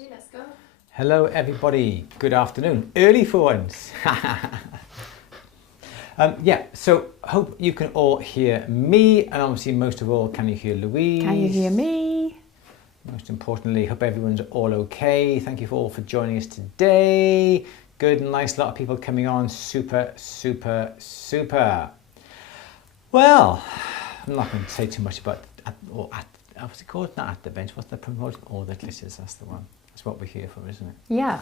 Okay, let's go. Hello everybody, good afternoon, early for once. So hope you can all hear me, and obviously most of all, can you hear Louise? Can you hear me? Most importantly, hope everyone's all okay. Thank you all for joining us today. Good, nice lot of people coming on, super. Well, I'm not going to say too much about what's it called? Not at the bench, what's the promotion? All the glitches, that's the one. That's what we're here for, isn't it? Yeah.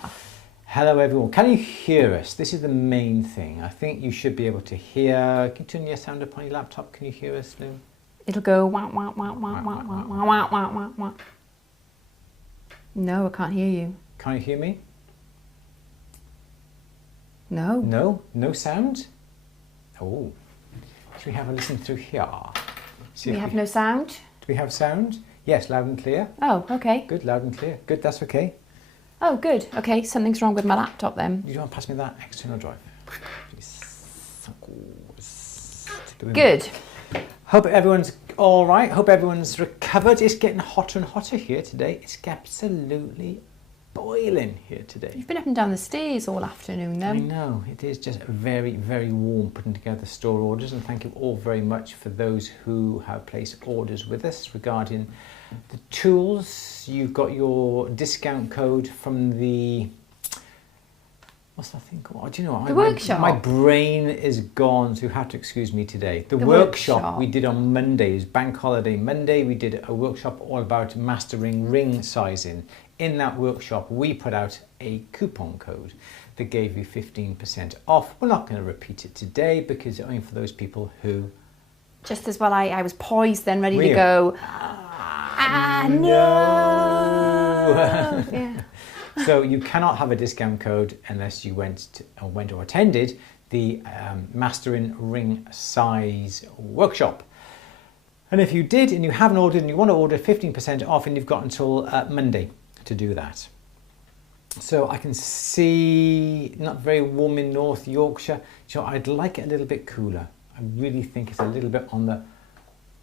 Hello everyone, can you hear us? This is the main thing. I think you should be able to hear. Can you turn your sound up on your laptop? Can you hear us, Lou? It'll go wah, wah, wah, wah, wah, wah, wah, wah, wah, wah, wah. No, I can't hear you. Can't you hear me? No. No? No sound? Oh. Should we have a listen through here? See We if have no sound? Do we have sound? Yes, loud and clear. Oh, okay. Good, loud and clear. Good, that's okay. Oh, good. Okay, something's wrong with my laptop then. You don't want to pass me that external drive? Good. Hope everyone's all right. Hope everyone's recovered. It's getting hotter and hotter here today. It's absolutely boiling here today. You've been up and down the stairs all afternoon I then. know, it is just very, very warm putting together store orders, and thank you all very much for those who have placed orders with us regarding the tools. You've got your discount code from the, what's that thing called? Do you know what? The workshop. My brain is gone, so you have to excuse me today. The workshop. workshop we did on Mondays, Bank Holiday Monday, we did a workshop all about mastering ring sizing. In that workshop, we put out a coupon code that gave you 15% off. We're not going to repeat it today because it's only for those people who... Just as well, I was poised then, ready to you? go. No! Yeah. So you cannot have a discount code unless you went or attended the Mastering Ring Size workshop. And if you did and you haven't ordered and you want to order 15% off, and you've got until Monday to do that. So I can see not very warm in North Yorkshire. So I'd like it a little bit cooler. I really think it's a little bit on the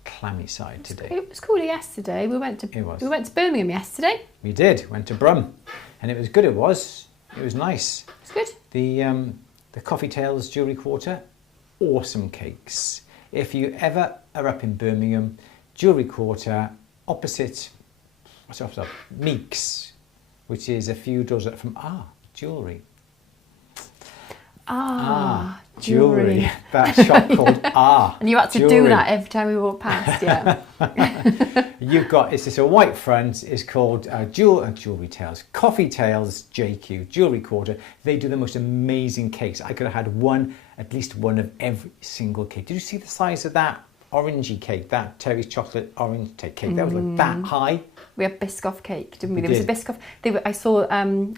clammy side today. It was cooler yesterday. We went to Birmingham yesterday. We did. Went to Brum, and it was good. It was nice. It's good. The Coffee Tales Jewellery Quarter, awesome cakes. If you ever are up in Birmingham, Jewellery Quarter, opposite Meeks, which is a few doors up from Jewellery. Jewellery. That shop called And you had to Jewellery. do that every time we walked past, yeah. It's just a white front. It's called Jewellery Tales, Coffee Tales JQ, Jewellery Quarter. They do the most amazing cakes. I could have had at least one of every single cake. Did you see the size of that orangey cake, that Terry's chocolate orange cake? That was like that high. We had Biscoff cake, didn't we? We There was a Biscoff. I saw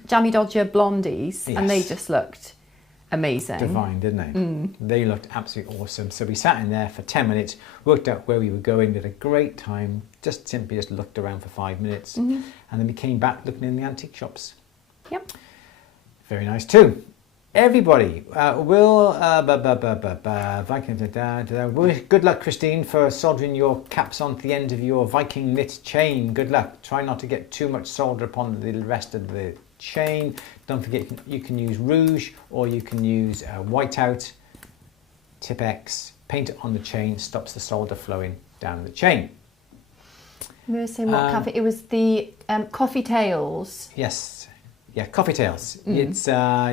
Jammy Dodger Blondies, Yes. and they just looked amazing. Divine, didn't they? They looked absolutely awesome. So we sat in there for 10 minutes, worked out where we were going, did a great time, just looked around for 5 minutes, and then we came back looking in the antique shops. Yep. Very nice too. Everybody, good luck, Christine, for soldering your caps onto the end of your Viking knit chain. Good luck. Try not to get too much solder upon the rest of the chain. Don't forget you can use rouge, or you can use whiteout, Tip-X, paint it on the chain, stops the solder flowing down the chain. We were saying what cafe? It was the Coffee Tales. Yes. Yeah, Coffee Tales. It's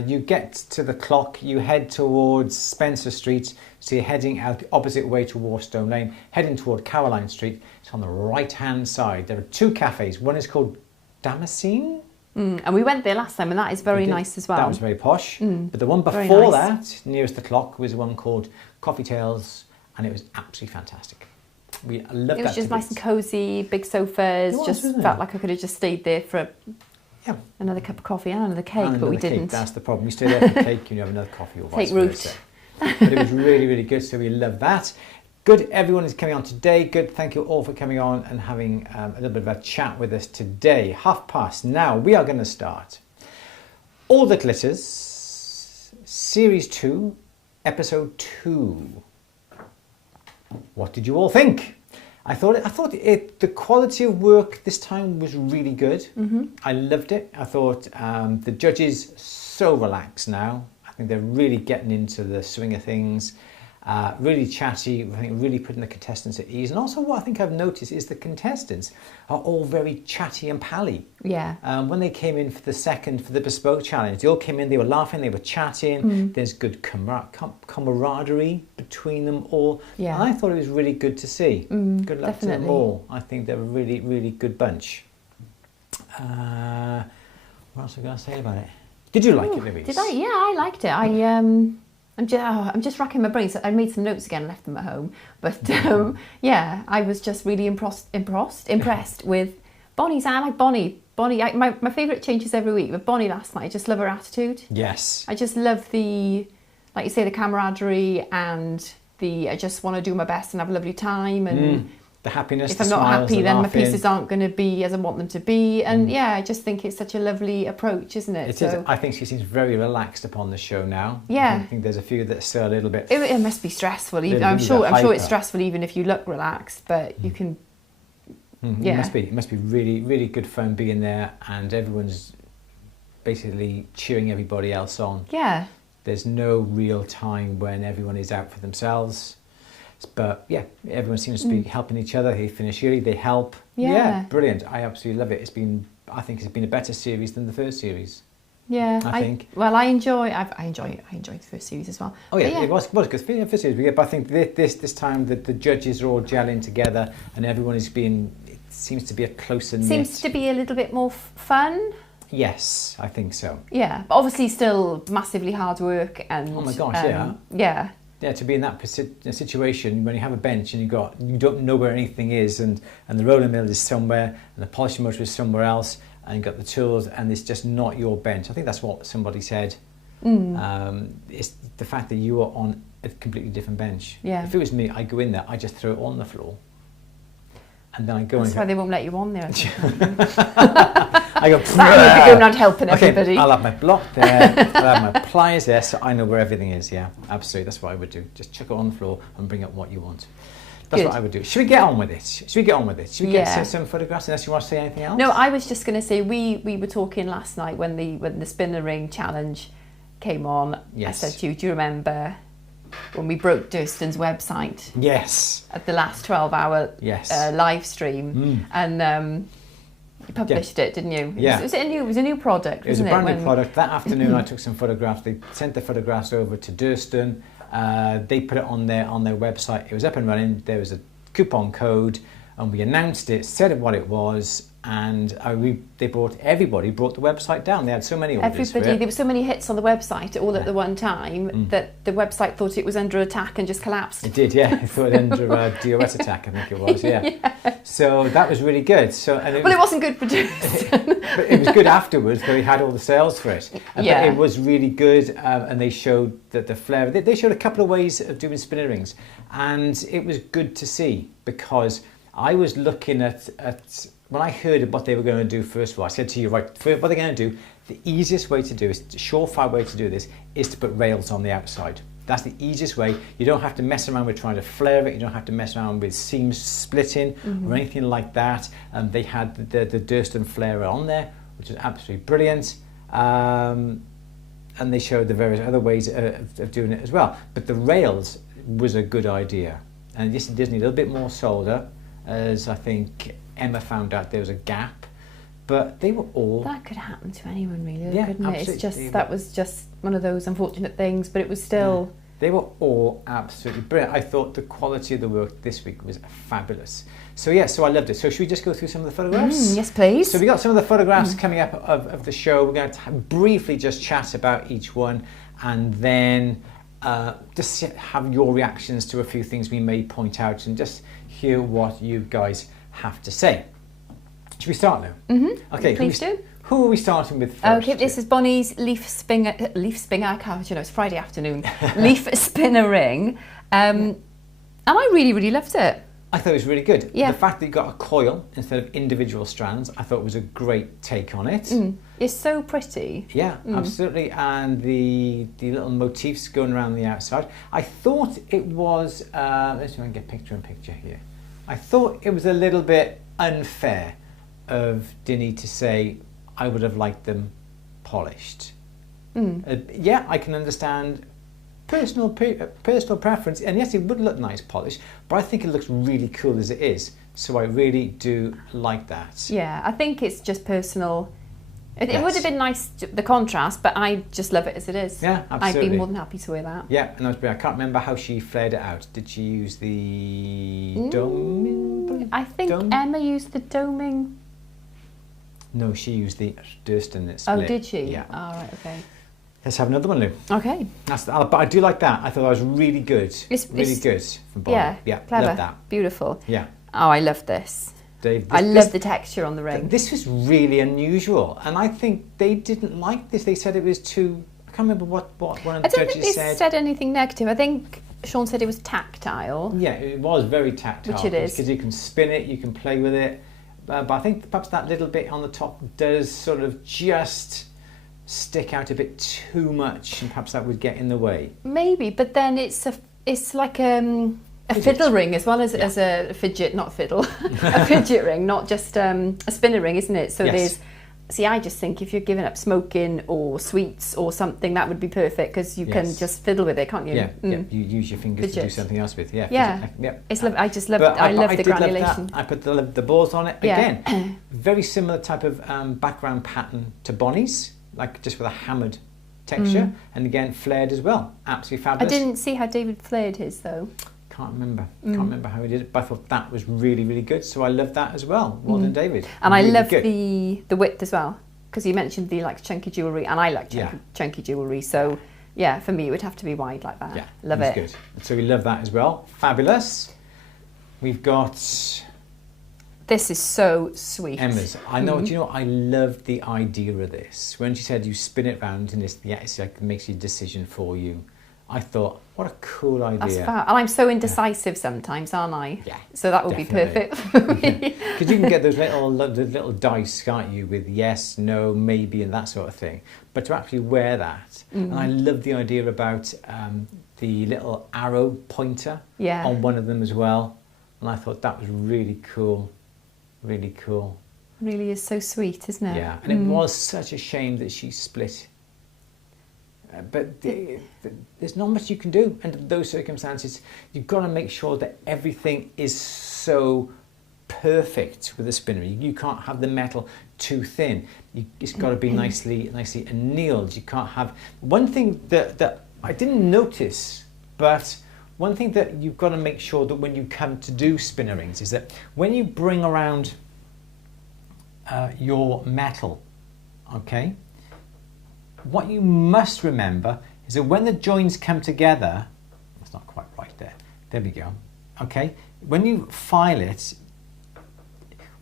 you get to the clock, you head towards Spencer Street, so you're heading out the opposite way towards Stone Lane, heading toward Caroline Street. It's on the right-hand side. There are two cafes. One is called Damascene. And we went there last time, and that is very nice as well. That was very posh. But the one Very before nice. that, nearest the clock, was one called Coffee Tales, and it was absolutely fantastic. I loved that. It was just nice and cosy, big sofas. Wasn't Felt it? like I could have just stayed there for another cup of coffee and another cake, but we didn't. That's the problem. You stay there for cake, you have another coffee or vice Take root. versa. But it was really, really good, so we love that. Good, everyone is coming on today. Good, thank you all for coming on and having a little bit of a chat with us today. past. Now, we are going to start All the Glitters, Series 2, Episode 2. What did you all think? I thought the quality of work this time was really good. I loved it. I thought the judges so relaxed now. I think they're really getting into the swing of things. Really chatty. I think really putting the contestants at ease. And also what I think I've noticed is the contestants are all very chatty and pally. Yeah. When they came in for the bespoke challenge, they all came in, they were laughing, they were chatting. There's good camaraderie between them all. Yeah. And I thought it was really good to see. Good luck to them definitely. all. I think they're a really, really good bunch. What else am I going to say about it? Did you like it, Louise? Did I? Yeah, I liked it. I'm just racking my brains. I made some notes again, left them at home. But yeah, I was just really impressed with Bonnie's. I like Bonnie. My favourite changes every week. But Bonnie last night, I just love her attitude. Yes. I just love the, like you say, the camaraderie and the I just want to do my best and have a lovely time. And the happiness, if the I'm not smiles, happy, the then my laughing. pieces aren't going to be as I want them to be. And yeah, I just think it's such a lovely approach, isn't it? It is. I think she seems very relaxed upon the show now. Yeah. I think there's a few that are still a little bit. It must be stressful. Even, They're I'm really sure hyper. it's stressful even if you look relaxed, but you can. Yeah. It must be really, really good fun being there, and everyone's basically cheering everybody else on. Yeah. There's no real time when everyone is out for themselves. But yeah, everyone seems to be helping each other. They finish early, they help. Yeah. Brilliant. I absolutely love it. I think it's been a better series than the first series. Yeah, I think. Well, I enjoy the first series as well. Oh yeah, it was good. First series, but I think this time that the judges are all gelling together and everyone is being. It seems to be a closer knit. Seems to be a little bit more fun. Yes, I think so. Yeah, but obviously still massively hard work and. Oh my gosh, yeah. Yeah. Yeah, to be in that situation when you have a bench and you don't know where anything is, and the roller mill is somewhere and the polishing motor is somewhere else, and you've got the tools and it's just not your bench. I think that's what somebody said. It's the fact that you are on a completely different bench. Yeah. If it was me, I'd go in there, I'd just throw it on the floor, and then I go. That's why they won't let you on there. I go. That would be going around helping everybody. Okay, I'll have my block there. I'll have my pliers there, so I know where everything is. Yeah, absolutely. That's what I would do. Just chuck it on the floor and bring up what you want. That's what I would do. Should we get on with it? Should we get some photographs? Unless you want to say anything else. No, I was just going to say we were talking last night when the spin the ring challenge came on. Yes. I said to you, do you remember when we broke Durston's website? Yes. At the last 12-hour live stream, and you published it, didn't you? Yeah. It was a new product, wasn't it? It was a brand new product. That afternoon, I took some photographs. They sent the photographs over to Durston. They put it on their website. It was up and running. There was a coupon code, and we announced it, said what it was, and everybody brought the website down. They had so many orders for it. There were so many hits on the website all at the one time that the website thought it was under attack and just collapsed. It did, yeah. It thought under a DOS attack, I think it was, yeah. So that was really good. It wasn't good for Durston. But it was good afterwards, though he had all the sales for it. But it was really good, and they showed that the flare. They showed a couple of ways of doing spinner rings, and it was good to see, because I was looking at when I heard what they were going to do. First of all, I said to you, right, what they're going to do, the easiest way to do is, the surefire way to do this is to put rails on the outside. That's the easiest way. You don't have to mess around with trying to flare it. You don't have to mess around with seams splitting or anything like that. They had the Durston flare on there, which is absolutely brilliant. And they showed the various other ways of doing it as well. But the rails was a good idea. And this does need a little bit more solder, as I think Emma found out there was a gap. But they were all... That could happen to anyone, really, couldn't it? Absolutely. It's just, that was just one of those unfortunate things, but it was still... Yeah. They were all absolutely brilliant. I thought the quality of the work this week was fabulous. So I loved it. So should we just go through some of the photographs? Yes, please. So we got some of the photographs coming up of the show. We're going to briefly just chat about each one, and then just have your reactions to a few things we may point out, and just hear what you guys have to say. Should we start now? Mm-hmm. Okay, please do. Who are we starting with first? Okay, this is Bonnie's leaf spinner, I can't, it's Friday afternoon, leaf spinner ring. And I really, really loved it. I thought it was really good. Yeah. The fact that you got a coil instead of individual strands, I thought was a great take on it. It's so pretty. Yeah, absolutely. And the little motifs going around the outside. I thought it was, let's see if I can get picture in picture here. I thought it was a little bit unfair of Dinny to say, I would have liked them polished. Yeah, I can understand personal preference, and yes, it would look nice polished, but I think it looks really cool as it is. So I really do like that. Yeah, I think it's just personal. It would have been nice, the contrast, but I just love it as it is. Yeah, absolutely. I'd be more than happy to wear that. Yeah, and I can't remember how she flared it out. Did she use the doming? I think Emma used the doming. No, she used the Durston that split. Oh, did she? Yeah. Oh, right, okay. Let's have another one, Lou. Okay. But I do like that. I thought that was really good. Really good from Bonnie. Yeah, clever. Love that. Beautiful. Yeah. Oh, I love this. Dave, I love the texture on the ring. This was really unusual, and I think they didn't like this. They said it was too... I can't remember what one of the judges said. I don't think they said anything negative. I think Sean said it was tactile. Yeah, it was very tactile. Which it is. Because you can spin it, you can play with it. But I think perhaps that little bit on the top does sort of just stick out a bit too much, and perhaps that would get in the way. Maybe, but then it's like a fiddle ring as well as a fidget, not fiddle, a fidget ring, not just a spinner ring, isn't it? So Yes. I just think if you're giving up smoking or sweets or something, that would be perfect because you can just fiddle with it, can't you? Yeah, you use your fingers to do something else with. Yeah, yeah. It's I just love. I love the granulation. I put the balls on it again. Very similar type of background pattern to Bonnie's, like just with a hammered texture, and again flared as well. Absolutely fabulous. I didn't see how David flared his though. Can't remember how he did it, but I thought that was really, really good. So I love that as well. Well done, David. And really I love the width as well, because you mentioned the chunky jewellery, and I like chunky jewellery. So yeah, for me it would have to be wide like that. Yeah, love it. Good. So we love that as well. Fabulous. We've got... This is so sweet. Emma's. I know. Do you know? I love the idea of this. When she said you spin it round and it's like it makes your decision for you. I thought, what a cool idea. That's fab. And I'm so indecisive sometimes, aren't I? Yeah. So that would be perfect for me. Because you can get those little dice, can't you, with yes, no, maybe, and that sort of thing. But to actually wear that, and I love the idea about the little arrow pointer on one of them as well. And I thought that was really cool. Really cool. Really is so sweet, isn't it? Yeah, and it was such a shame that she split. But there's not much you can do under those circumstances. You've got to make sure that everything is so perfect with a spinner. You can't have the metal too thin. It's got to be nicely annealed. You can't have... One thing that I didn't notice, but one thing that you've got to make sure that when you come to do spinner rings is that when you bring around your metal, okay, what you must remember is that when the joins come together, that's not quite right there we go, okay, when you file it,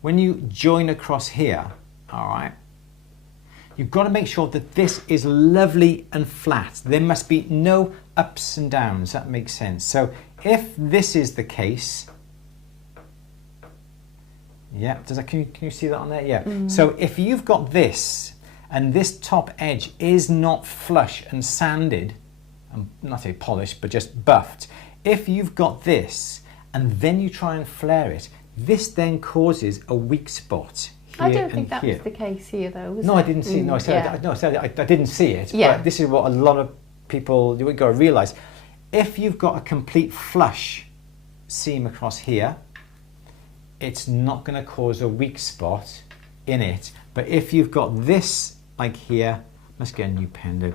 when you join across here, all right, you've got to make sure that this is lovely and flat. There must be no ups and downs. That makes sense. So if this is the case, yeah, can you see that on there? Yeah. So if you've got this and this top edge is not flush and sanded, not say polished, but just buffed, if you've got this and then you try and flare it, this then causes a weak spot. I don't think that was the case here, though, was it? I didn't see. No, I said I didn't see it. Yeah. But this is what a lot of people you've got to realise. If you've got a complete flush seam across here, it's not going to cause a weak spot in it. But if you've got this like here, let's get a new pen. Though.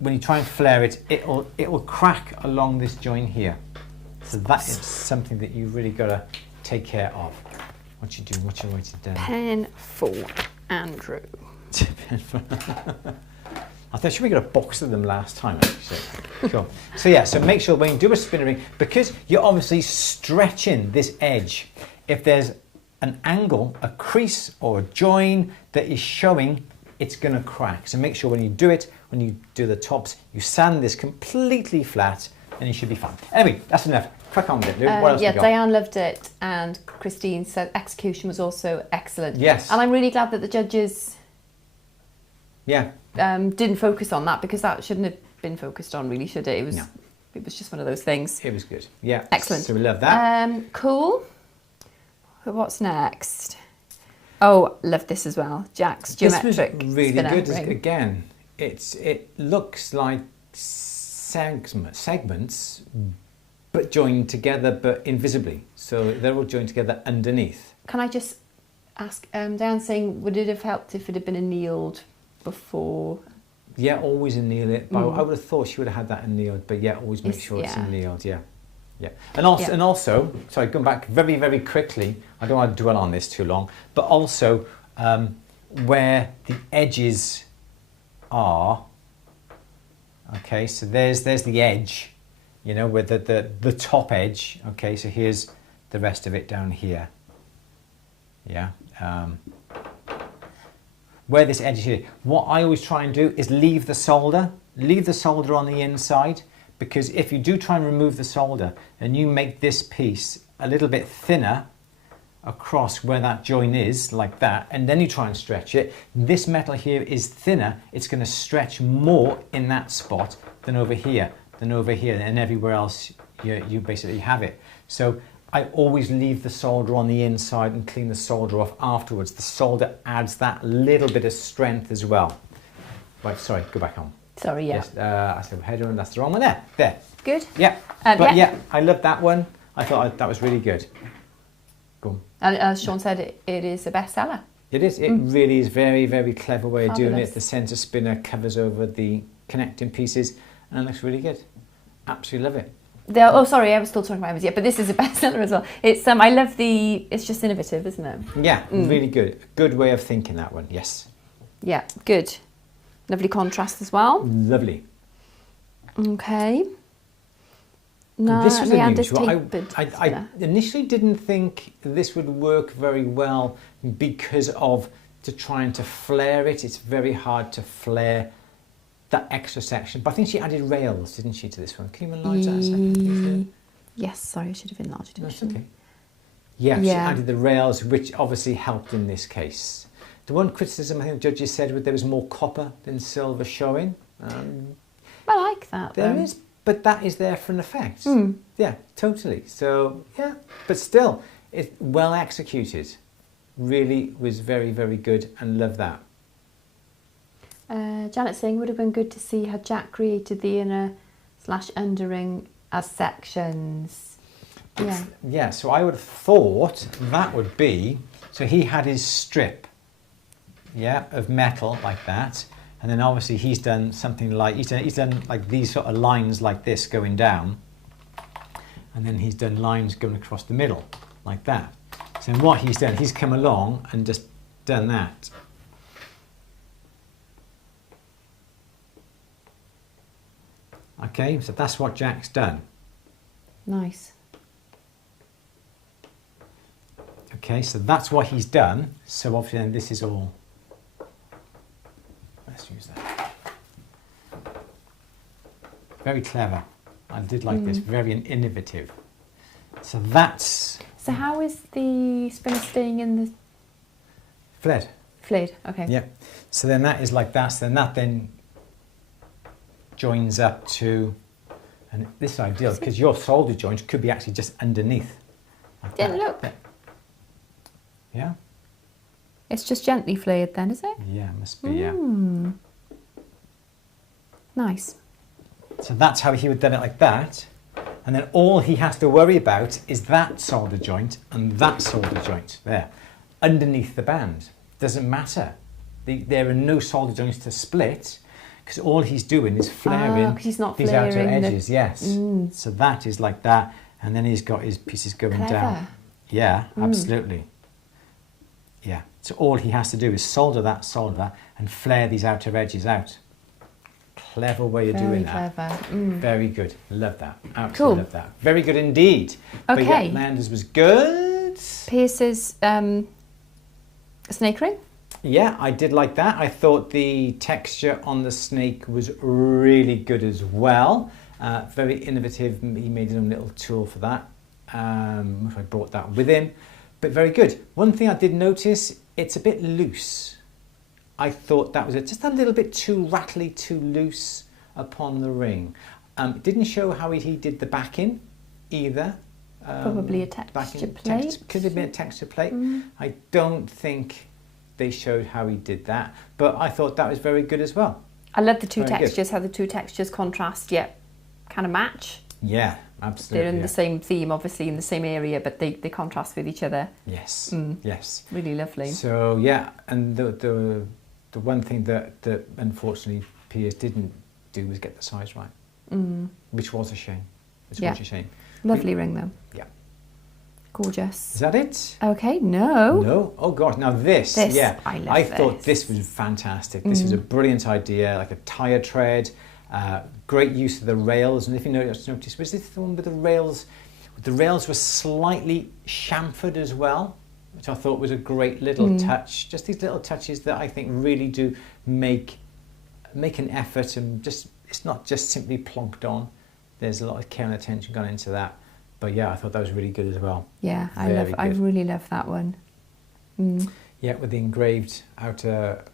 When you try and flare it, it will crack along this joint here. So that is something that you've really got to take care of. What you do? What's your way to do? Pen for Andrew. I thought, should we get a box of them last time, actually? Cool. So yeah, so make sure when you do a spinner ring, because you're obviously stretching this edge, if there's an angle, a crease or a join that is showing, it's going to crack. So make sure when you do it, when you do the tops, you sand this completely flat and you should be fine. Anyway, that's enough. Crack on with it, Lou. What else we got? Diane loved it, and Christine said execution was also excellent. Yes. And I'm really glad that the judges didn't focus on that, because that shouldn't have been focused on, really, should it? It was just one of those things. It was good. Yeah. Excellent. So we love that. Cool. What's next? Oh, love this as well. Jack's geometric. This was really spinner good. ring. Again, it looks like segments, but joined together, but invisibly. So they're all joined together underneath. Can I just ask, Diane's saying, would it have helped if it had been annealed before? Yeah, always anneal it. But I would have thought she would have had that annealed, but yeah, always make sure it's yeah. annealed. Yeah, yeah. And also, sorry, going back very, very quickly. I don't want to dwell on this too long, but also where the edges are. Okay, so there's the edge, you know, where the top edge. Okay, so here's the rest of it down here. Yeah. Where this edge is here, what I always try and do is leave the solder on the inside, because if you do try and remove the solder and you make this piece a little bit thinner across where that join is, like that, and then you try and stretch it, this metal here is thinner, it's going to stretch more in that spot than over here, and everywhere else you basically have it. So I always leave the solder on the inside and clean the solder off afterwards. The solder adds that little bit of strength as well. Right, sorry, go back on. Sorry, yeah. Yes, I said header, and that's the wrong one there. There. Good. Yeah. I love that one. I thought that was really good. Go on. And as Sean said, it is a bestseller. It is. It really is very, very clever way of doing Fabulous. it. The centre spinner covers over the connecting pieces, and it looks really good. Absolutely love it. Oh, sorry, I was still talking about Amazon. Yeah, but this is a bestseller as well. It's I love it's just innovative, isn't it? Yeah, really good. Good way of thinking, that one. Yes. Yeah, good. Lovely contrast as well. Lovely. Okay. No, This was unusual. tapered I initially didn't think this would work very well because of trying to flare it. It's very hard to flare that extra section. But I think she added rails, didn't she, to this one? Can you enlarge that a second? Yes, sorry, I should have enlarged it. That's okay. Yeah, she added the rails, which obviously helped in this case. The one criticism I think the judges said was there was more copper than silver showing. I like that. There is, but that is there for an effect. Yeah, totally. So, yeah, but still, it's well executed. Really was very, very good, and love that. Janet's saying would have been good to see how Jack created the inner / underring as sections. Yeah. Yeah, so I would have thought that would be, so he had his strip, yeah, of metal like that, and then obviously he's done something like, he's done like these sort of lines like this going down, and then he's done lines going across the middle like that. So what he's done, he's come along and just done that. Okay, so that's what Jack's done. Nice. Okay, so that's what he's done. So obviously then this is all, let's use that. Very clever. I did like this, very innovative. So that's... So how is the spinner staying in the... Fled. Flayed, okay. Yeah. So then that is like that. So then that then joins up to, and this is ideal because your solder joint could be actually just underneath. Like Yeah, that. look. Yeah? It's just gently flayed then, is it? Yeah, must be, yeah. Nice. So that's how he would have done it like that. And then all he has to worry about is that solder joint and that solder joint there, underneath the band. Doesn't matter. There are no solder joints to split because all he's doing is flaring he's not these outer flaring edges. Yes. So that is like that. And then he's got his pieces going Clever. down. Yeah, absolutely. Yeah. So all he has to do is solder that, and flare these outer edges out. Clever way of doing that. Clever. Very good. Love that. Absolutely Cool. love that. Very good indeed. But yeah, Okay. Landers was good. Pierce's snake ring. Yeah, I did like that. I thought the texture on the snake was really good as well. Very innovative. He made his own little tool for that. I brought that with him. But very good. One thing I did notice, it's a bit loose. I thought that was just a little bit too rattly, too loose upon the ring. It didn't show how he did the backing either. Probably a back texture in plate. could have been a texture plate. I don't think they showed how he did that, but I thought that was very good as well. I love the two Very good. textures, how the two textures contrast, yet kind of match. Yeah, absolutely. They're in yeah. the same theme, obviously, in the same area, but they contrast with each other. Yes, yes. Really lovely. So yeah, and the one thing that unfortunately Piers didn't do was get the size right, which was a shame. It's Yeah. such a shame. Lovely ring, though. Yeah. Gorgeous. Is that it? Okay, no. No. Oh gosh. Now this. Yeah. I love thought this was fantastic. This was a brilliant idea, like a tyre tread. Great use of the rails. And if you notice, was this the one with the rails? The rails were slightly chamfered as well, which I thought was a great little touch. Just these little touches that I think really do make an effort, and just it's not just simply plonked on. There's a lot of care and attention gone into that. But yeah, I thought that was really good as well. Yeah, Very I good. really love that one. Yeah, with the engraved outer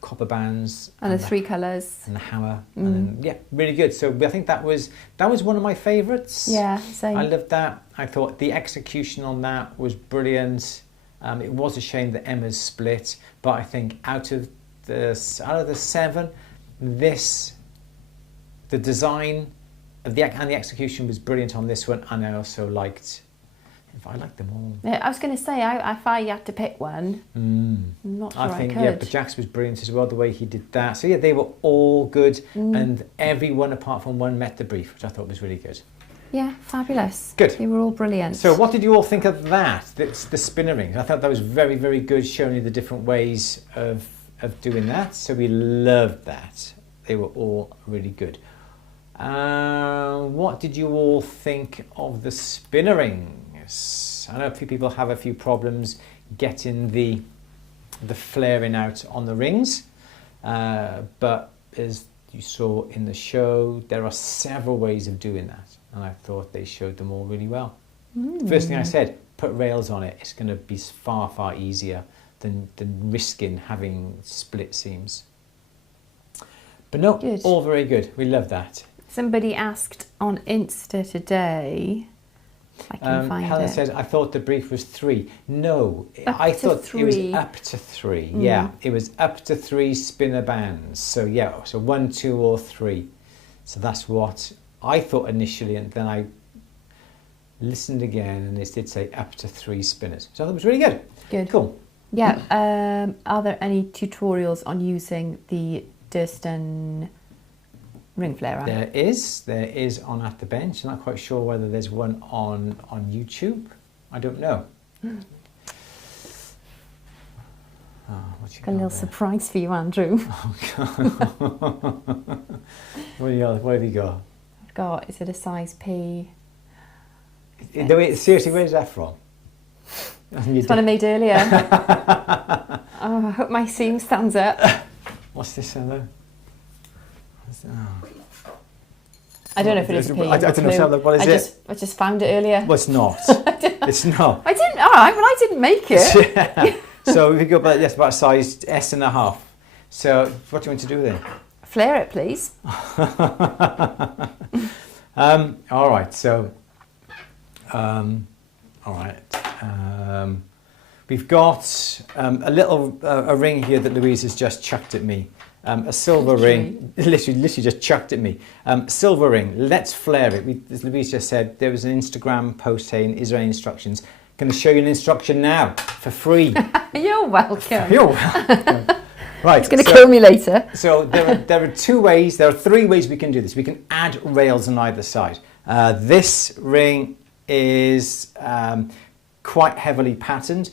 copper bands And the three colours. and the hammer. And then, yeah, really good. So I think that was one of my favourites. Yeah, same. I loved that. I thought the execution on that was brilliant. It was a shame that Emma's split, but I think out of the 7, the design and the execution was brilliant on this one, and I also liked. I liked them all. Yeah, I was going to say, if I had to pick one, I'm not sure I think could. yeah, but Jack's was brilliant as well, the way he did that. So yeah, they were all good, and everyone apart from one met the brief, which I thought was really good. Yeah, fabulous. Good. They were all brilliant. So what did you all think of that? The spinner rings. I thought that was very, very good, showing you the different ways of doing that. So we loved that. They were all really good. What did you all think of the spinner rings? I know a few people have a few problems getting the flaring out on the rings, but as you saw in the show, there are several ways of doing that, and I thought they showed them all really well. First thing I said, put rails on it. It's going to be far, far easier than risking having split seams. But no, Good. all very good. We love that. Somebody asked on Insta today, if I can find Helen it. says, I thought the brief was 3. No, Up I to thought 3. it was up to 3. Yeah, it was up to 3 spinner bands. So yeah, so 1, 2 or 3. So that's what I thought initially, and then I listened again and it did say up to 3 spinners. So that was really good. Good. Cool. Yeah, are there any tutorials on using the Durston ring flare out? There is on At the Bench. I'm not quite sure whether there's one on YouTube. I don't know. What you A little got there? surprise for you, Andrew. What have you got? I've got, is it a size P? Seriously, where's that from? It's one I made earlier. Oh, I hope my seam stands up. What's this, Ella? I don't know if it is a P. I don't know, Ella, what is it? I just found it earlier. Well, it's not. It's not. I didn't. All right, well, I didn't make it. Yeah. So if you go about, yes, about size S1/2. So what do you want to do then? Flare it, please. All right. So, all right. We've got a little a ring here that Louise has just chucked at me. A silver ring, literally just chucked at me. Silver ring, let's flare it. As Louise just said, there was an Instagram post saying, is there any instructions? Going to show you an instruction now, for free. You're welcome. You're welcome. Right. It's going to kill me later. So there are 2 ways, there are 3 ways we can do this. We can add rails on either side. This ring is quite heavily patterned.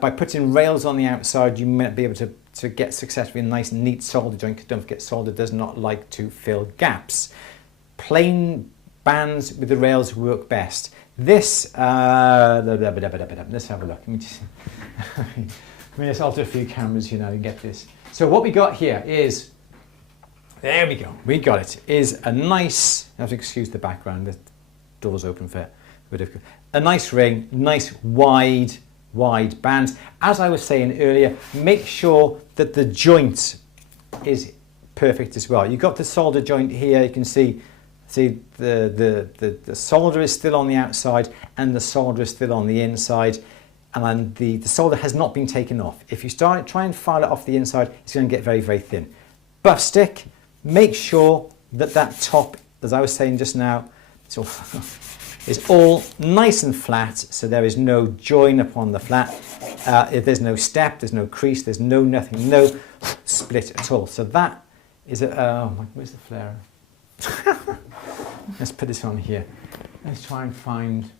By putting rails on the outside, you might be able to get successfully a nice neat solder joint, because don't forget, solder does not like to fill gaps. Plain bands with the rails work best. This, let's have a look. Let me just alter a few cameras, you know, and get this. So what we got here is, there we go, we got it, is a nice, I have to excuse the background, the door's open for a bit of, a nice ring, nice wide bands. As I was saying earlier, make sure that the joint is perfect as well. You've got the solder joint here, you can see See, the solder is still on the outside and the solder is still on the inside, and the solder has not been taken off. If you try and file it off the inside, it's going to get very, very thin. Buff stick, make sure that that top, as I was saying just now, is all nice and flat, so there is no join upon the flat. If there's no step, there's no crease, there's nothing, no split at all. So that is where's the flare? Let's put this on here. Let's try and find.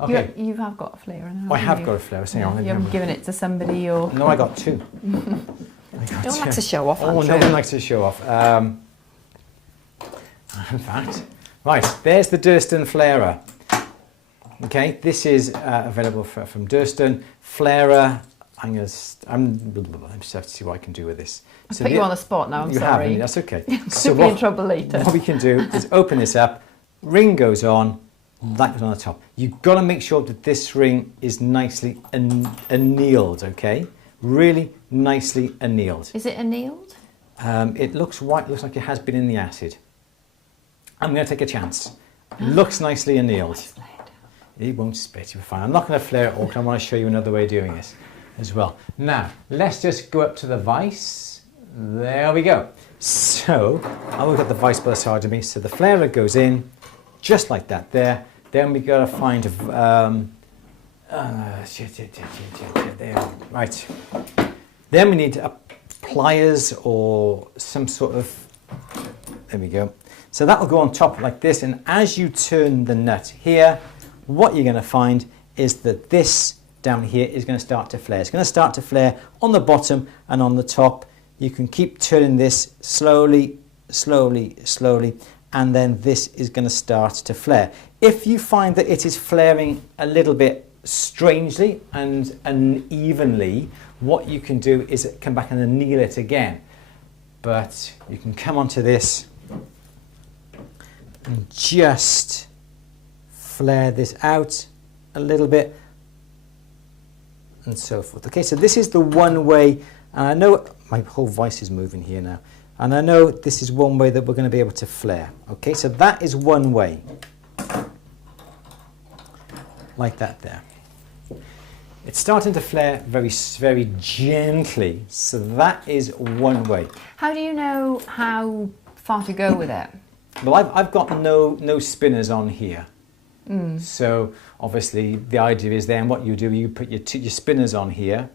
Okay. You have got a flare now. I have got a flare. Hang on. You haven't given it to somebody or. No, I got two. No one likes to show off. Oh, no one likes to show off. In fact, right, there's the Durston Flarer. Okay, this is available from Durston. Flarer, I'm just have to see what I can do with this. I put you on the spot now, I'm sorry. Haven't, that's okay. So be in trouble later. What we can do is open this up, ring goes on, light goes on the top. You've got to make sure that this ring is nicely annealed, okay? Really nicely annealed. Is it annealed? It looks white, looks like it has been in the acid. I'm going to take a chance. Looks nicely annealed. It won't spit, you're fine. I'm not going to flare it all, because I want to show you another way of doing this as well. Now, let's just go up to the vise. There we go. So, I've got the vise by the side of me. So the flarer goes in, just like that there. Then we got to find there. Right. Then we need pliers or some sort of, there we go. So that will go on top like this, and as you turn the nut here, what you're going to find is that this down here is going to start to flare. It's going to start to flare on the bottom and on the top. You can keep turning this slowly, slowly, slowly, and then this is going to start to flare. If you find that it is flaring a little bit strangely and unevenly, what you can do is come back and anneal it again. But you can come onto this and just flare this out a little bit and so forth. Okay, so this is the one way, and I know my whole vise is moving here now, and I know this is one way that we're going to be able to flare. Okay, so that is one way, like that there. It's starting to flare very, very gently, so that is one way. How do you know how far to go with it? Well, I've got no spinners on here. So obviously the idea is then what you do, you put your spinners on here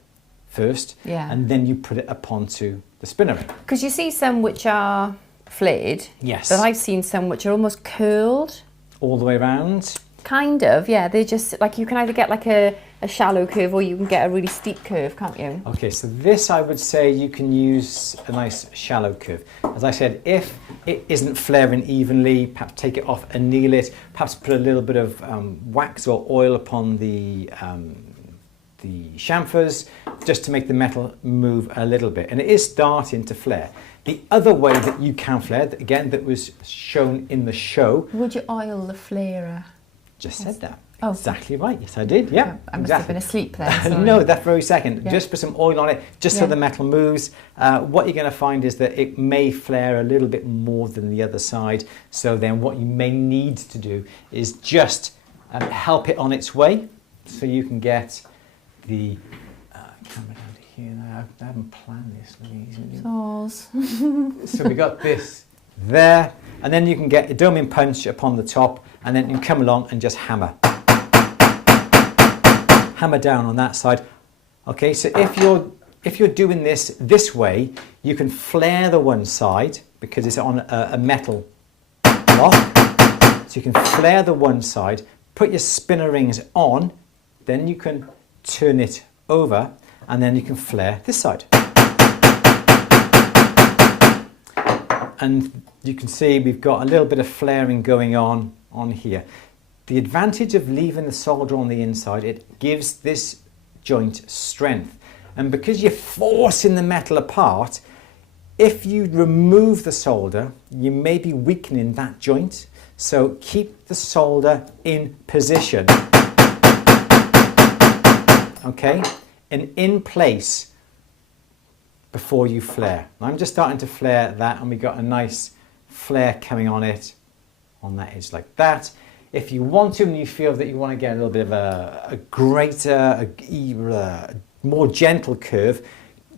first, and then you put it up onto the spinner ring. Because you see some which are flared, yes, but I've seen some which are almost curled. All the way around? Kind of, yeah. They're just like, you can either get like a shallow curve or you can get a really steep curve, can't you? Okay, so this I would say you can use a nice shallow curve. As I said, if it isn't flaring evenly, perhaps take it off, anneal it, perhaps put a little bit of wax or oil upon the chamfers just to make the metal move a little bit. And it is starting to flare. The other way that you can flare, again, that was shown in the show. Would you oil the flarer? Just said that. Oh. Exactly right. Yes, I did. Yeah, I must have been asleep then. No, that very second. Yeah. Just put some oil on it, just so Yeah. the metal moves. What you're going to find is that it may flare a little bit more than the other side. So then what you may need to do is just help it on its way, so you can get the camera down to here. Now, I haven't planned this, Louise. So we got this there, and then you can get a doming punch upon the top, and then you can come along and just hammer down on that side. Okay, so if you're doing this way, you can flare the one side because it's on a metal block. So you can flare the one side, put your spinner rings on, then you can turn it over, and then you can flare this side. And you can see we've got a little bit of flaring going on here. The advantage of leaving the solder on the inside, it gives this joint strength. And because you're forcing the metal apart, if you remove the solder, you may be weakening that joint. So keep the solder in position. Okay? And in place before you flare. I'm just starting to flare that, and we've got a nice flare coming on it on that edge like that. If you want to, and you feel that you want to get a little bit of a greater, more gentle curve,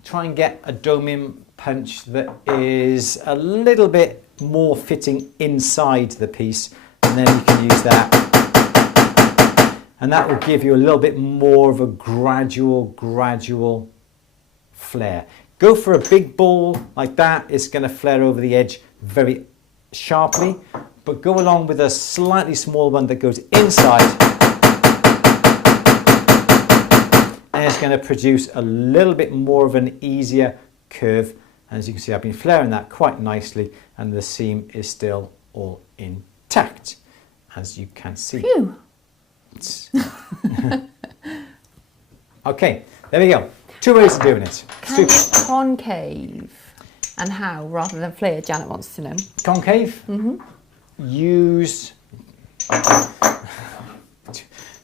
try and get a doming punch that is a little bit more fitting inside the piece, and then you can use that. And that will give you a little bit more of a gradual flare. Go for a big ball like that, it's going to flare over the edge very sharply, but go along with a slightly small one that goes inside, and it's going to produce a little bit more of an easier curve. And as you can see, I've been flaring that quite nicely, and the seam is still all intact, as you can see. Phew. Okay, there we go. 2 ways of doing it. Super. Concave. And how, rather than flare, Janet wants to know. Concave? Use...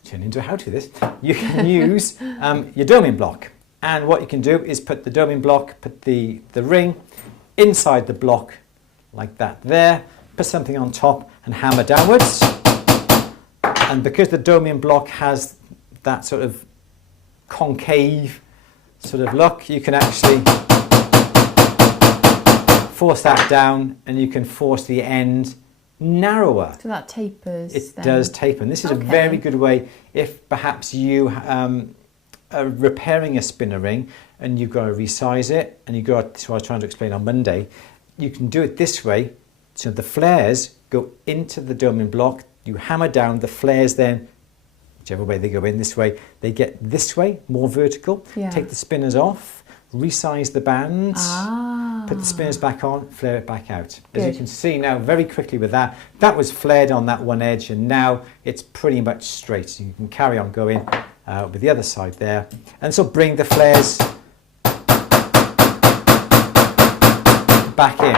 Turn into a how-to this. You can use your doming block. And what you can do is put the doming block, put the ring inside the block like that there, put something on top and hammer downwards. And because the doming block has that sort of concave sort of look, you can actually force that down, and you can force the end narrower. So that tapers. It does taper, and this is a very good way if perhaps you are repairing a spinner ring and you've got to resize it, and you've got, so I was trying to explain on Monday, you can do it this way. So the flares go into the doming block, you hammer down, the flares then, whichever way they go in, this way, they get this way, more vertical. Yeah. Take the spinners off, resize the bands, put the spinners back on, flare it back out. As you can see now, very quickly with that, that was flared on that one edge, and now it's pretty much straight. So you can carry on going with the other side there. And so bring the flares back in.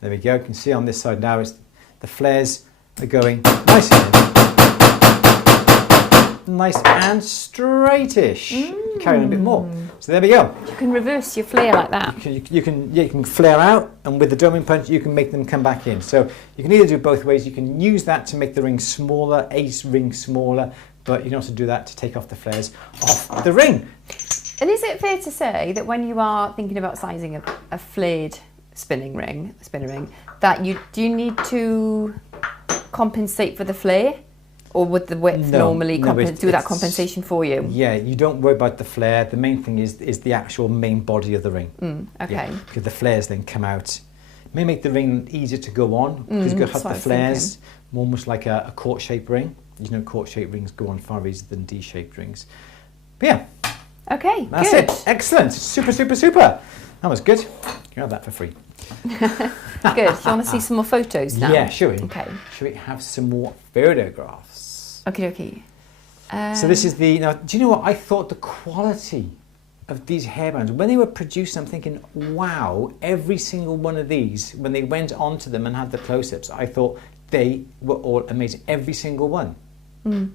There we go. You can see on this side now, it's, the flares are going nice and straightish. Carry on a bit more. So there we go. You can reverse your flare like that. You can flare out, and with the doming punch you can make them come back in. So you can either do both ways. You can use that to make the ring smaller, a ring smaller, but you can also do that to take off the flares off the ring. And is it fair to say that when you are thinking about sizing a flared spinner ring, that do you need to compensate for the flare? Or would the width normally do that compensation for you? Yeah, you don't worry about the flare. The main thing is the actual main body of the ring. Okay. Yeah, because the flares then come out. It may make the ring easier to go on, because you have the flares, almost like a court-shaped ring. You know, court-shaped rings go on far easier than D-shaped rings. But yeah. Okay, that's good. it. Excellent. Super, super, super. That was good. You can have that for free. Good. Do you want to see some more photos now? Yeah, shall we? Okay. Shall we have some more photographs? Okay. So this is the, now, do you know what? I thought the quality of these hairbands, when they were produced, I'm thinking, wow, every single one of these, when they went onto them and had the close-ups, I thought they were all amazing. Every single one.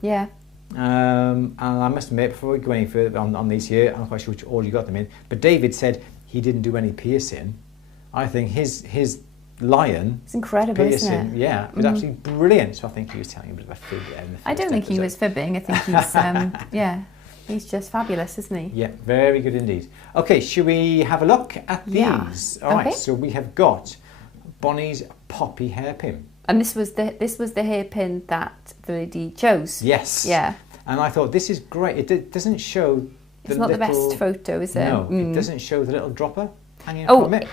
Yeah. And I must admit, before we go any further on these here, I'm not quite sure which order you got them in, but David said he didn't do any piercing. I think his lion, it's incredible, piercing, isn't it? Yeah, it was absolutely brilliant. So I think he was telling a bit of a fib. I don't think he was fibbing. I think he's yeah, he's just fabulous, isn't he? Yeah, very good indeed. Okay, should we have a look at these? Yeah. All right. So we have got Bonnie's Poppy hairpin. And this was the hairpin that the lady chose. Yes. Yeah. And I thought, this is great. It doesn't show. It's not the best photo, is it? No, it doesn't show the little dropper hanging from it.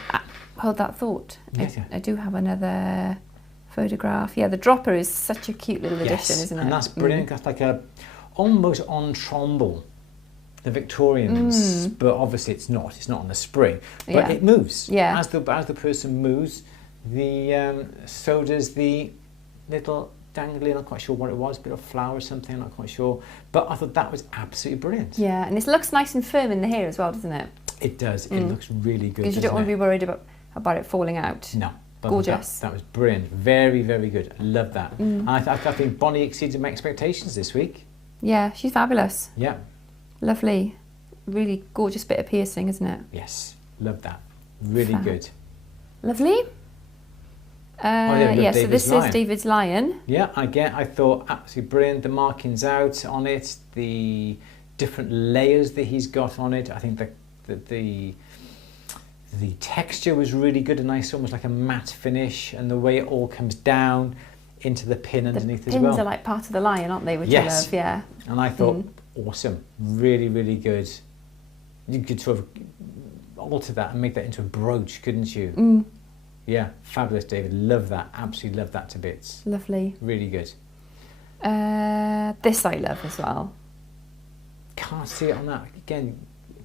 Hold that thought. Yes, I do have another photograph. Yeah, the dropper is such a cute little addition, isn't it? And that's brilliant. It's like a almost ensemble, the Victorians, but obviously it's not. It's not on the spring, but it moves. Yeah. As the person moves, so does the little dangly. I'm not quite sure what it was, a bit of flower or something. I'm not quite sure, but I thought that was absolutely brilliant. Yeah, and it looks nice and firm in the hair as well, doesn't it? It does. It looks really good. Because you don't want to be worried about it falling out. No. Gorgeous. That was brilliant. Very, very good. I love that. And I think Bonnie exceeded my expectations this week. Yeah, she's fabulous. Yeah. Lovely. Really gorgeous bit of piercing, isn't it? Yes. Love that. Really good. Lovely. Yeah, so this is David's lion. Yeah, again, I thought absolutely brilliant. The markings out on it, the different layers that he's got on it. I think the texture was really good, a nice, almost like a matte finish, and the way it all comes down into the pin underneath as well. The pins are like part of the lion, aren't they? Which I love, yeah. And I thought, awesome, really, really good. You could sort of alter that and make that into a brooch, couldn't you? Yeah, fabulous, David. Love that. Absolutely love that to bits. Lovely. Really good. This I love as well. Can't see it on that again,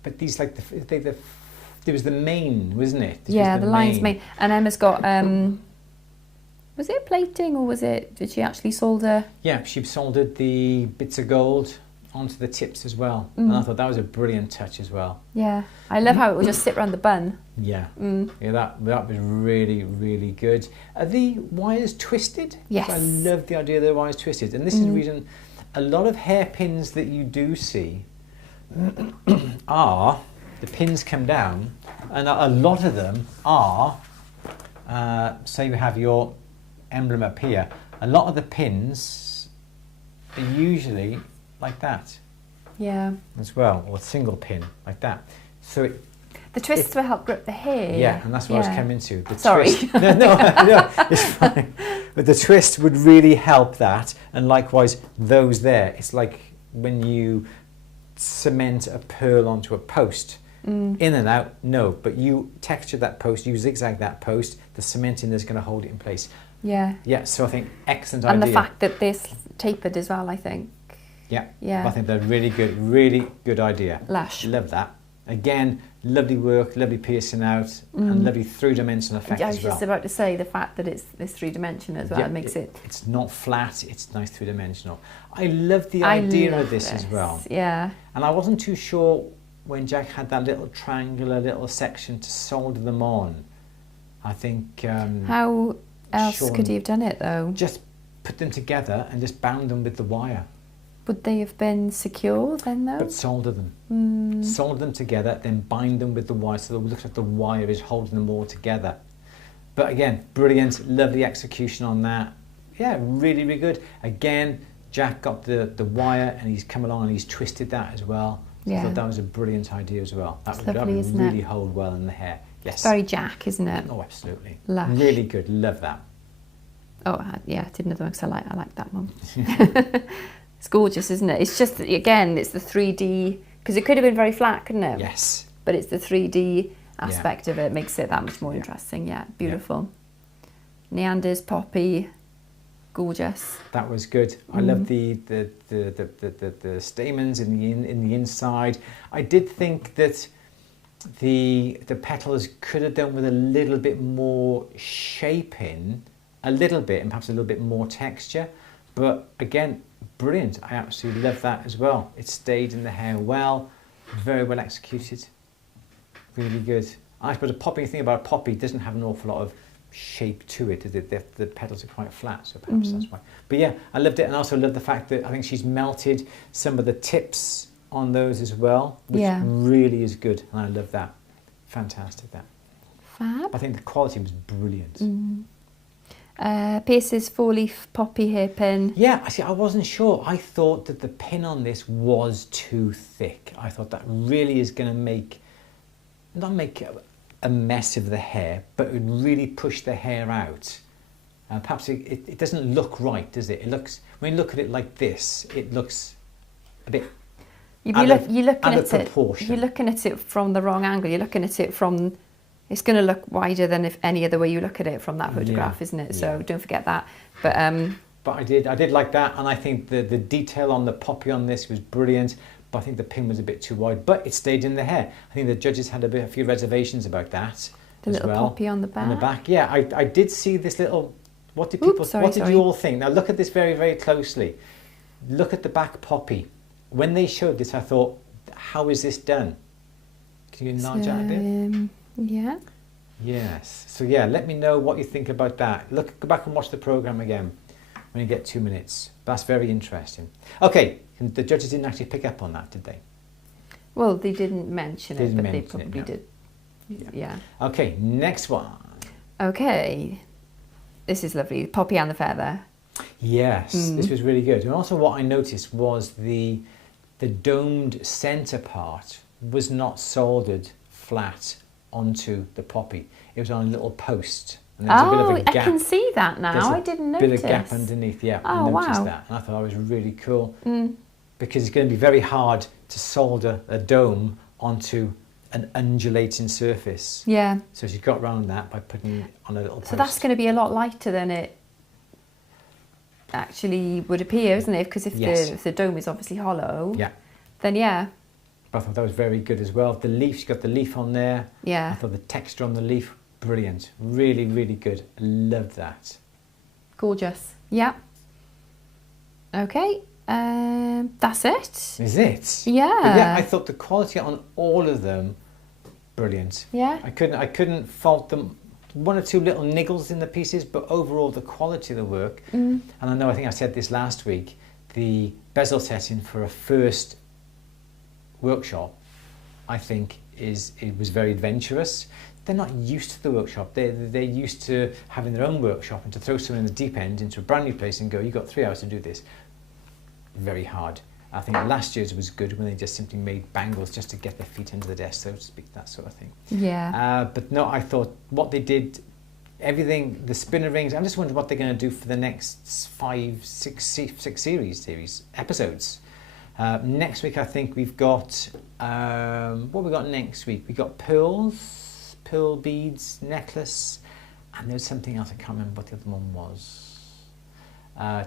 but these like there was the mane, wasn't it? Yeah, the lion's mane. And Emma's got was it plating or did she actually solder? Yeah, she soldered the bits of gold onto the tips as well, and I thought that was a brilliant touch as well. Yeah, I love how it would just sit around the bun. Yeah, yeah, that was really, really good. Are the wires twisted? Yes. I love the idea of the wires twisted, and this is the reason a lot of hairpins that you do see are the pins come down, and a lot of them are. Say you have your emblem up here. A lot of the pins are usually like that. Yeah. As well, or a single pin like that. So the twists will help grip the hair. Yeah, and that's what I was coming to. The Sorry. Twist, no, it's fine. But the twist would really help that, and likewise those there. It's like when you cement a pearl onto a post. In and out, no, but you texture that post, you zigzag that post, the cementing is going to hold it in place. Yeah. Yeah, so I think excellent and idea. And the fact that this tapered as well, I think. Yeah. Yeah. I think they're really good idea. Lush. Love that. Again, lovely work, lovely piercing out, and lovely three-dimensional effect as well. I was just about to say the fact that it's this three-dimensional as well, it makes it... It's not flat, it's nice three-dimensional. I love the idea of this as well. Yeah. And I wasn't too sure when Jack had that little triangular little section to solder them on. I think... How else could he have done it, though? Just put them together and just bound them with the wire. Would they have been secure then, though? But solder them. Solder them together, then bind them with the wire so it looks like the wire is holding them all together. But again, brilliant, lovely execution on that. Yeah, really, really good. Again, Jack got the wire and he's come along and he's twisted that as well. So I thought that was a brilliant idea as well. That would really hold well in the hair. Yes. It's very Jack, isn't it? Oh, absolutely. Lush. Really good. Love that. Oh, yeah, I didn't know because I like that one. It's gorgeous, isn't it? It's just, again, it's the 3D, because it could have been very flat, couldn't it? Yes. But it's the 3D aspect of it makes it that much more interesting. Yeah, beautiful. Neander's poppy, gorgeous. That was good. I love the stamens in the inside. I did think that the petals could have done with a little bit more shaping, a little bit, and perhaps a little bit more texture. But again, brilliant. I absolutely love that as well. It stayed in the hair well, very well executed. Really good. I suppose a poppy thing about a poppy doesn't have an awful lot of shape to it. The petals are quite flat, so perhaps that's why. But yeah, I loved it, and I also love the fact that I think she's melted some of the tips on those as well, which really is good, and I love that. Fantastic, that. Fab. I think the quality was brilliant. Pierce's 4-leaf poppy hairpin. Yeah, I wasn't sure. I thought that the pin on this was too thick. I thought that really is going to not make a mess of the hair, but it would really push the hair out. Perhaps it doesn't look right, does it? It looks, when you look at it like this, it looks a bit You're looking at it from the wrong angle. You're looking at it from... It's going to look wider than if any other way you look at it from that photograph, isn't it? So don't forget that. But I did like that, and I think the detail on the poppy on this was brilliant. But I think the pin was a bit too wide, but it stayed in the hair. I think the judges had a few reservations about that. The little poppy on the back. On the back, yeah. I did see this little. What did people? What did you all think? Now look at this very, very closely. Look at the back poppy. When they showed this, I thought, how is this done? Can you enlarge that a bit? Yeah. Yes. So yeah, let me know what you think about that. Go back and watch the program again when you get 2 minutes. That's very interesting. Okay, the judges didn't actually pick up on that, did they? Well, they didn't mention it, but they probably did. Yeah. Okay, next one. Okay. This is lovely. Poppy and the feather. Yes, this was really good. And also what I noticed was the domed centre part was not soldered flat onto the poppy. It was on a little post. And there was a bit of a gap. I can see that now. There's I didn't notice. Bit of gap underneath, yeah. Oh, I noticed wow. that. And I thought that was really cool. Because it's going to be very hard to solder a dome onto an undulating surface. Yeah. So she got around that by putting it on a little post. So that's going to be a lot lighter than it actually would appear, isn't it? Because if the dome is obviously hollow, then yeah. But I thought that was very good as well. The leaf, she got the leaf on there. Yeah. I thought the texture on the leaf, brilliant. Really, really good. Loved that. Gorgeous. Yeah. Okay. That's it. Is it? Yeah. But yeah, I thought the quality on all of them, brilliant. Yeah. I couldn't fault them. One or two little niggles in the pieces, but overall the quality of the work. And I think I said this last week, the bezel setting for a first workshop, I think it was very adventurous. They're not used to the workshop. They're used to having their own workshop, and to throw someone in the deep end into a brand new place and go, you've got 3 hours to do this. Very hard. I think last year's was good when they just simply made bangles just to get their feet under the desk, so to speak, that sort of thing. Yeah. But no, I thought what they did, everything, the spinner rings, I'm just wondering what they're going to do for the next 5, 6 series, episodes. Next week, I think we've got, what we got next week? We got pearls, pearl beads, necklace, and there's something else, I can't remember what the other one was.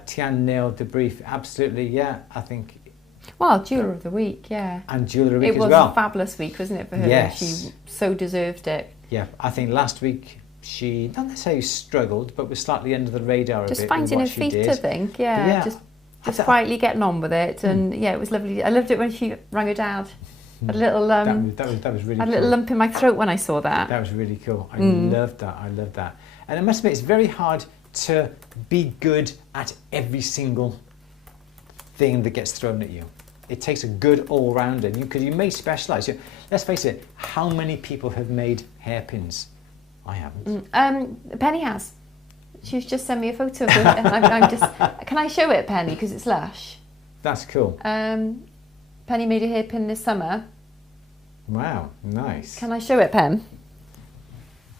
Tian nailed the brief, absolutely, yeah, I think. Well, Jeweller of the Week, yeah. And Jeweller of the Week as well. It was a fabulous week, wasn't it, for her? Yes. She so deserved it. Yeah, I think last week she, not necessarily struggled, but was slightly under the radar a bit. Just finding her feet, I think, yeah. Yeah. Just quietly getting on with it, and yeah, it was lovely. I loved it when she rang her dad. A little that was really a cool. little lump in my throat when I saw that. That was really cool. I loved that. I loved that. And I must admit, it's very hard to be good at every single thing that gets thrown at you. It takes a good all-rounder, because you may specialise. Let's face it, how many people have made hairpins? I haven't. Penny has. She's just sent me a photo of it, and I'm just... Can I show it, Penny, because it's lush? That's cool. Penny made a hairpin this summer. Wow, nice. Can I show it, Pen?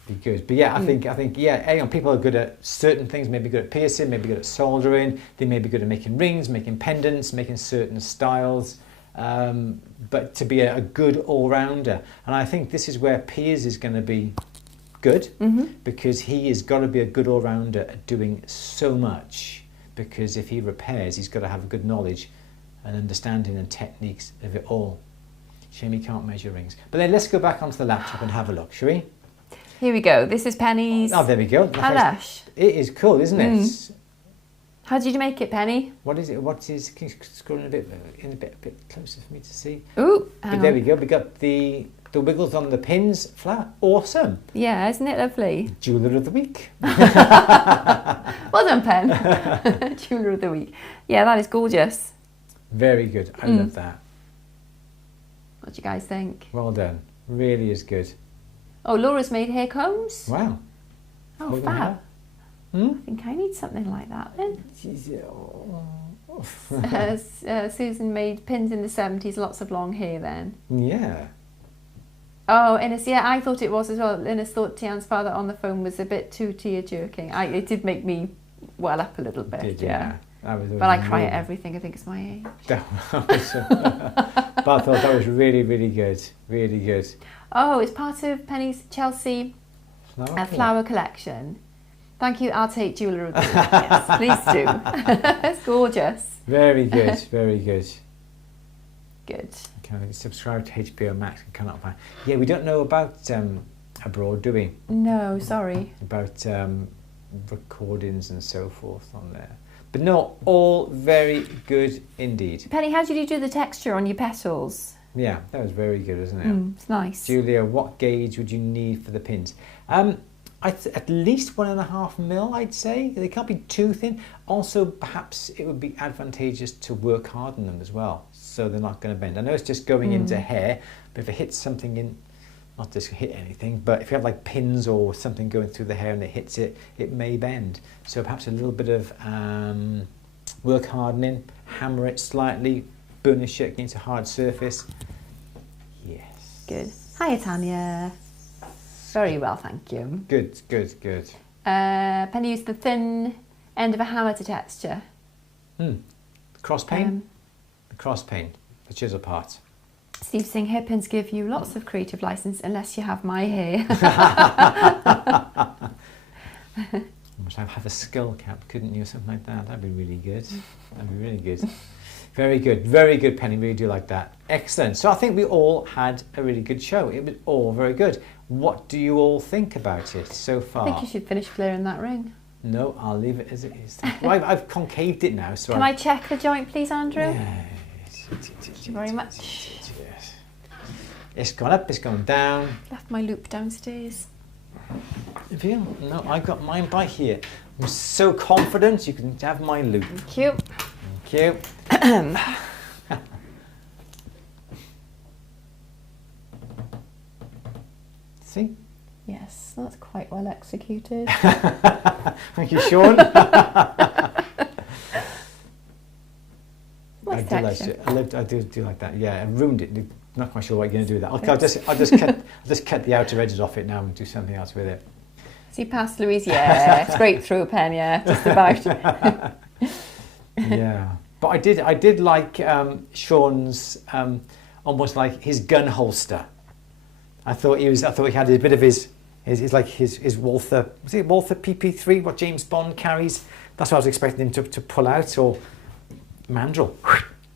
Be good. But yeah, I think yeah, people are good at certain things, maybe good at piercing, maybe good at soldering, they may be good at making rings, making pendants, making certain styles, but to be a good all-rounder. And I think this is where Piers is going to be good, because he has got to be a good all-rounder at doing so much, because if he repairs, he's got to have a good knowledge and understanding and techniques of it all. Shame he can't measure rings. But then let's go back onto the laptop and have a look, shall we? Here we go. This is Penny's. Oh, there we go. How lush. It is cool, isn't it? How did you make it, Penny? What is it? What is? Can you scroll in a bit closer for me to see? Ooh, hang there on. we go. We got the wiggles on the pins. Flat. Awesome. Yeah, isn't it lovely? Jeweller of the week. Well done, Pen. Jeweller of the week. Yeah, that is gorgeous. Very good. I love that. What do you guys think? Well done. Really is good. Oh, Laura's made hair combs. Wow. Oh, Holding fab. her. I think I need something like that then. Susan made pins in the 70s, lots of long hair then. Yeah. Oh, Innes, yeah, I thought it was as well. Innes thought Tian's father on the phone was a bit too tear-jerking. It did make me well up a little bit, yeah. But I cry at everything, I think it's my age. But I thought that was really, really good. Really good. Oh, it's part of Penny's Chelsea flower collection. Thank you, I'll take Jeweller of the Week. Yes, please do. It's gorgeous. Very good, very good. Good. Can I subscribe to HBO Max and cannot find? Yeah, we don't know about abroad, do we? No, sorry. About recordings and so forth on there. But no, all very good indeed. Penny, how did you do the texture on your petals? Yeah, that was very good, isn't it? It's nice. Julia, what gauge would you need for the pins? At least 1.5 mil, I'd say. They can't be too thin. Also, perhaps it would be advantageous to work harden them as well, so they're not going to bend. I know it's just going into hair, but if it hits something in not just hit anything, but if you have like pins or something going through the hair and it hits it, it may bend. So perhaps a little bit of work hardening, hammer it slightly, burnish it against a hard surface. Yes. Good. Hiya, Tanya. Very well, thank you. Good, good, good. Penny used the thin end of a hammer to texture. Cross pane? The cross pane, the chisel part. Steve's saying hairpins give you lots of creative license unless you have my hair. Must have a skull cap, couldn't you, or something like that? That'd be really good. That'd be really good. Very good, Penny. Really do like that. Excellent. So I think we all had a really good show. It was all very good. What do you all think about it so far? I think you should finish clearing that ring. No, I'll leave it as it is. Well, I've concaved it now. So Can I check the joint, please, Andrew? Yes. Thank you very much. Yes. It's gone up, it's gone down. Left my loop downstairs. Have you? No, I got mine by here. I'm so confident you can have my loop. Thank you. Thank you. See? Yes, that's quite well executed. Thank you, Sean. Nice texture. I do like that. Yeah, I ruined it. I'm not quite sure what you're going to do with that. I'll just cut the outer edges off it now and do something else with it. See past Louise? Yeah, straight through pen, yeah, just about. Yeah, but I did like Sean's almost like his gun holster. I thought he had a bit of his Walther. Was it Walther PP3? What James Bond carries? That's what I was expecting him to pull out, or mandrel.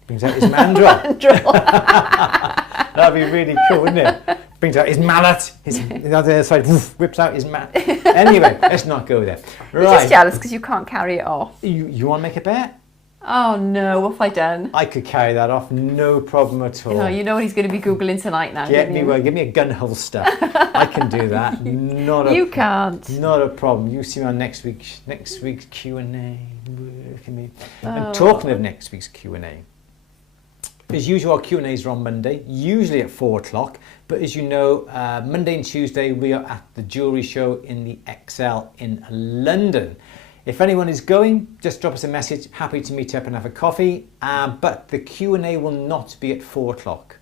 Brings out his mandrel. That'd be really cool, wouldn't it? Brings out his mallet. The other side whips out his mallet. Anyway, let's not go there. Right. You're just jealous because you can't carry it off. You want to make a bet? Oh no, what have I done? I could carry that off, no problem at all. You know what he's going to be Googling tonight now, give me a gun holster. I can do that. You can't. Not a problem. You see me on next week's Q&A. And talking of next week's Q&A, as usual, our Q&As are on Monday, usually at 4 o'clock. But as you know, Monday and Tuesday we are at the jewellery show in the XL in London. If anyone is going, just drop us a message. Happy to meet up and have a coffee. But the Q&A will not be at 4 o'clock.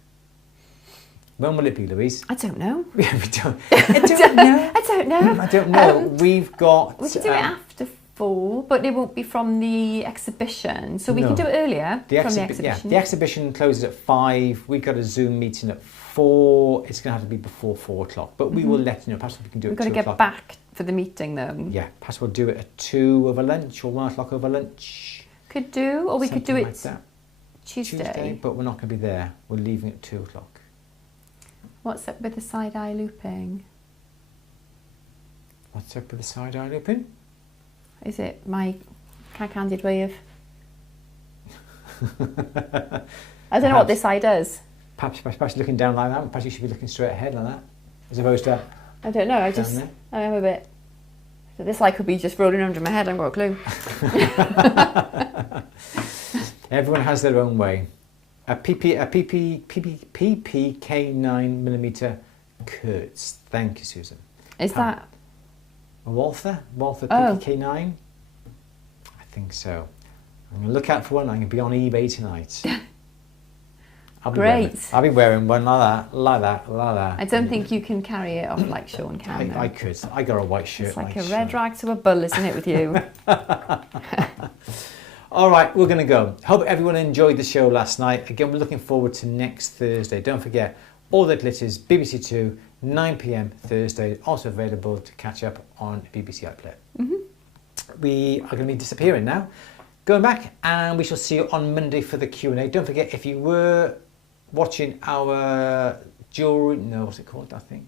When will it be, Louise? I don't know. I don't know. I don't know. We can do it after 4, but it won't be from the exhibition. So we can do it earlier from the exhibition. Yeah, the exhibition closes at 5. We've got a Zoom meeting at 4. It's going to have to be before 4 o'clock. But we will let you know. Perhaps we can do it at 2 o'clock. We've got to get back for the meeting though. Yeah, perhaps we'll do it at 2 over lunch or 1 o'clock over lunch. Could do, or we could do it like Tuesday. But we're not going to be there. We're leaving at 2 o'clock. What's up with the side-eye looping? What's up with the side-eye looping? Is it my kind of candid way of... I don't know what this eye does. Perhaps looking down like that. Perhaps you should be looking straight ahead like that, as opposed to... I don't know, I am a bit... So this eye could be just rolling under my head, I haven't got a clue. Everyone has their own way. A PPK9mm Kurtz. Thank you, Susan. Is that... A Walther PPK9? I think so. I'm going to look out for one. I'm going to be on eBay tonight. I'll be wearing one like that. I don't think you can carry it off like Sean can. I could. I got a white shirt. It's like a red rag to a bull, isn't it, with you? All right, we're going to go. Hope everyone enjoyed the show last night. Again, we're looking forward to next Thursday. Don't forget, All That Glitters, BBC 2, 9 p.m. Thursday. Also available to catch up on BBC iPlayer. We are going to be disappearing now. Going back, and we shall see you on Monday for the Q&A. Don't forget, if you were watching our jewellery, what's it called, I think?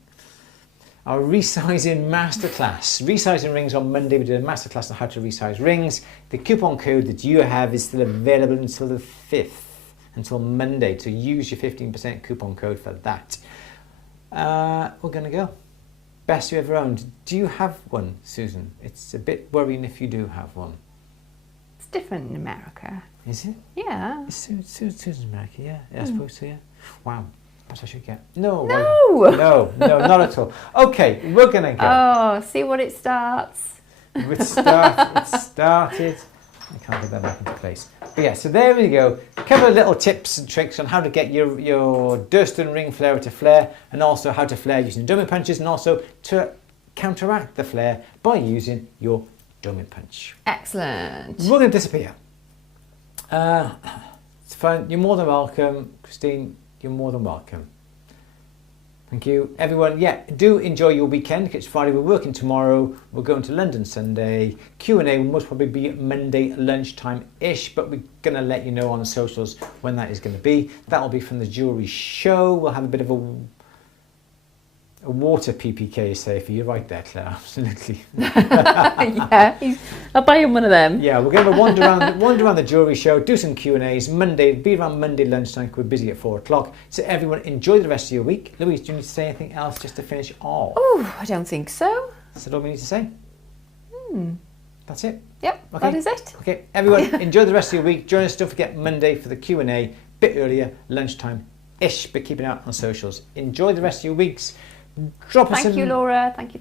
Our resizing masterclass. Resizing rings on Monday. We did a masterclass on how to resize rings. The coupon code that you have is still available until the 5th, until Monday. So use your 15% coupon code for that. We're going to go. Best you ever owned. Do you have one, Susan? It's a bit worrying if you do have one. It's different in America. Is it? Yeah. Susan's America, yeah. I suppose so, yeah. Wow. Perhaps I should get... No. No. No, not at all. Okay, we're going to go. Oh, see what it starts. It started. I can't get that back into place. But yeah, so there we go. A couple of little tips and tricks on how to get your dust and ring flare to flare, and also how to flare using dummy punches, and also to counteract the flare by using your dummy punch. Excellent. We're going to disappear. It's fun. You're more than welcome. Christine, you're more than welcome. Thank you. Everyone, yeah, do enjoy your weekend. It's Friday, we're working tomorrow. We're going to London Sunday. Q&A will most probably be Monday lunchtime-ish, but we're going to let you know on the socials when that is going to be. That will be from the jewellery show. We'll have a bit of a water PPK say for you right there, Claire, absolutely. Yeah, I'll buy him one of them. Yeah, we're going to wander around the jewellery show, do some Q&As. Monday, be around Monday lunchtime, we're busy at 4 o'clock. So everyone, enjoy the rest of your week. Louise, do you need to say anything else just to finish off? Oh, I don't think so. Is that all we need to say? That's it? Yep, Okay. that is it. Okay, everyone, enjoy the rest of your week. Join us, don't forget, Monday for the Q&A, bit earlier, lunchtime-ish, but keep an eye out on socials. Enjoy the rest of your weeks. Thank you, Laura. Thank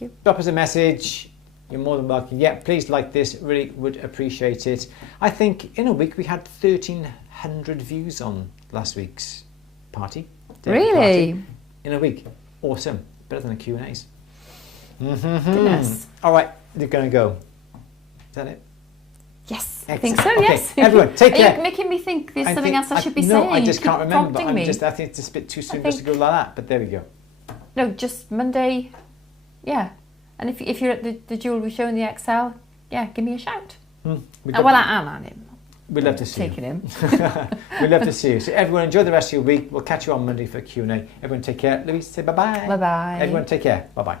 you. Drop us a message. You're more than welcome. Yeah, please like this. Really would appreciate it. I think in a week we had 1,300 views on last week's party. Really? Party. In a week. Awesome. Better than the Q&As. Goodness. All right, you're going to go. Is that it? Yes, Excellent. I think so, Okay, yes. everyone, take care. Are you making me think there's something else I should be saying? No, I just can't remember. Prompting me. I think it's a bit too soon just to go like that, but there we go. No, just Monday, yeah. And if you're at the jewellery show in the XL, yeah, give me a shout. I'm on him. We'd love to see Taking you. him. We'd love to see you. So everyone, enjoy the rest of your week. We'll catch you on Monday for Q&A. Everyone take care. Louise, say bye-bye. Bye-bye. Everyone take care. Bye-bye.